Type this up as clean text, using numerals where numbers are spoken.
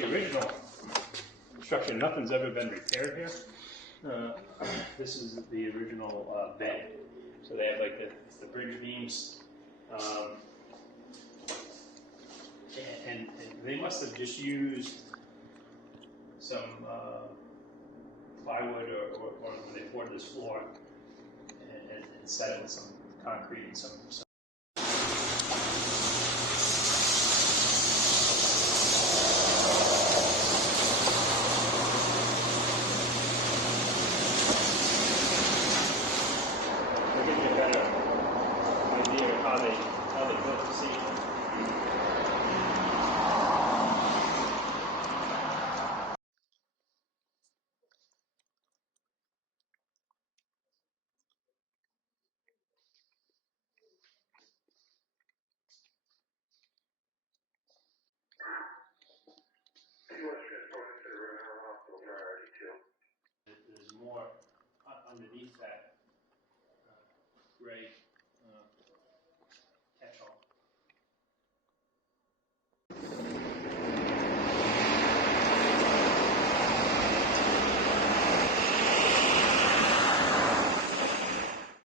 the original structure, nothing's ever been repaired here. This is the original bed. So they have like the bridge beams, and they must have just used some plywood or when they poured this floor and settled some concrete and some how they built the ceiling. There's more underneath that gray